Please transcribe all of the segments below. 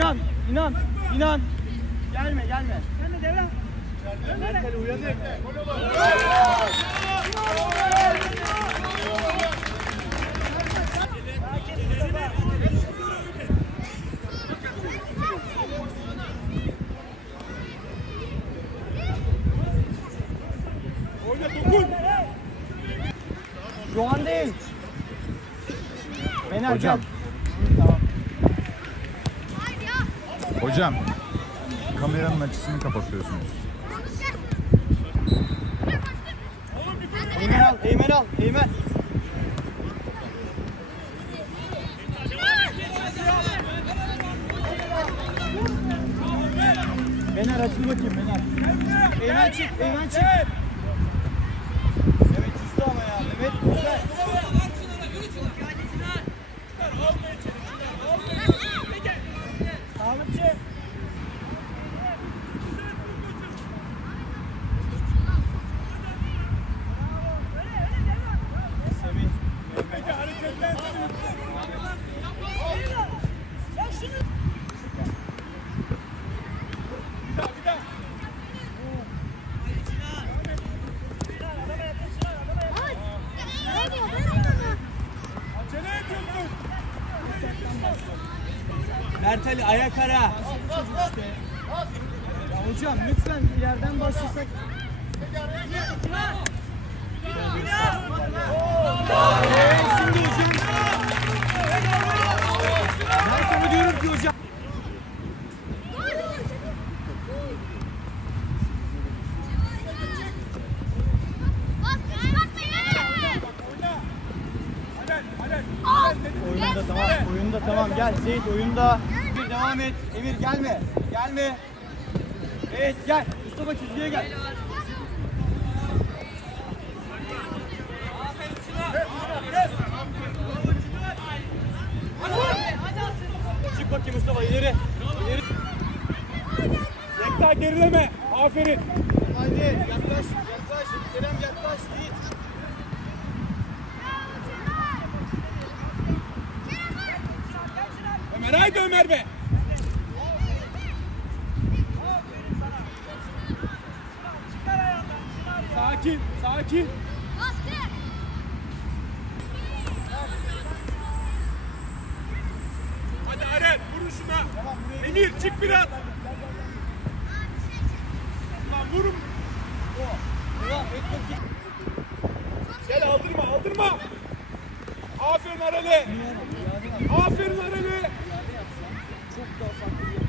İnan, inan, inan. Gelme, gelme. Sen de devre. Mertel uyanık. Oyna dokun. Şu an değil. Hocam. gel. Tamam. Hocam kameranın açısını kapatıyorsunuz. Eymen al, Eymen al, Eymen. Fener açıl bakayım Fener. Eymen çık, Eymen çık. Mehmet üstü ama ya, Mehmet üstte. Merteli ayak ara. Ya hocam lütfen yerden başlasak. Evet, şimdi hocam. Ben sana diyorum ki hocam. Hadi hadi. Oyunda tamam, oyunda tamam. Gel Seyit oyunda. Emir devam et. Emir gelme. Gelme. Evet gel. Mustafa çizgiye gel. Çık bakayım Mustafa ileri. İleri. Yekta gerileme. Aferin. Haydi yaklaş, yaklaş. Kerem yaklaş. Yiğit. Ömer haydi Ömer be. Sakin, sakin. Hadi Aren vurun şuna. Emir çık biraz. Lan vurun. Gel aldırma aldırma. Aferin Arale. Aferin Arale.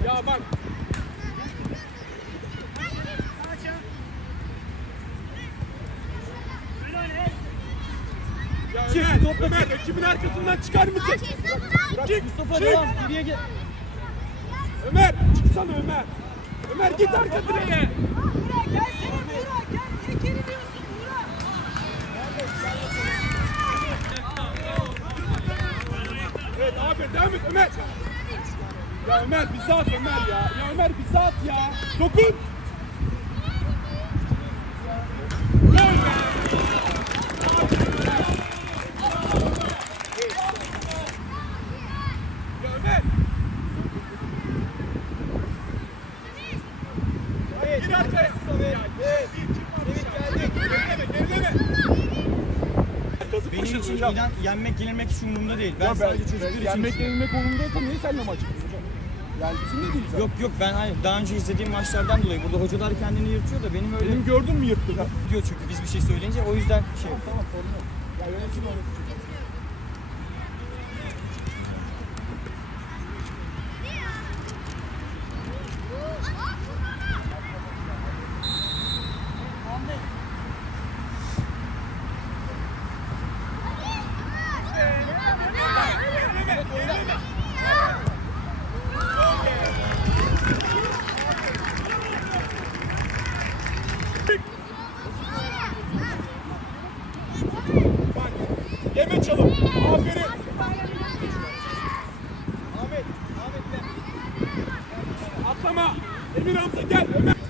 Ya bak. Ya Çık, Ömer, topla Ömer çık. rakibin arkasından çıkar mısın? Çık, Mustafa çık. devam. Geriye gel. Ömer çıksana Ömer. Ömer git arka direğe. Evet aferin devam et Ömer. Bir saat Ömer ya. Ya Ömer bir saat ya. Dokun. Benim için yenmek yenilmek hiç umurumda değil. Ben Ya sadece çocuklar için. yenmek yenilmek umurundaysa niye seninle maç yapıyorsun? Yani bizim Yok yok ben hayır daha önce izlediğim maçlardan dolayı burada hocalar kendini yırtıyor da benim öyle Benim gördün mü yırttın ha? diyor çünkü biz bir şey söyleyince o yüzden şey Tamam sorun yok. Ya yönetim yönetici. çıktık. Bak, yeme çalım. Aferin. Ahmet, Ahmet gel. Atlama. Emir Hamza gel. Ömer.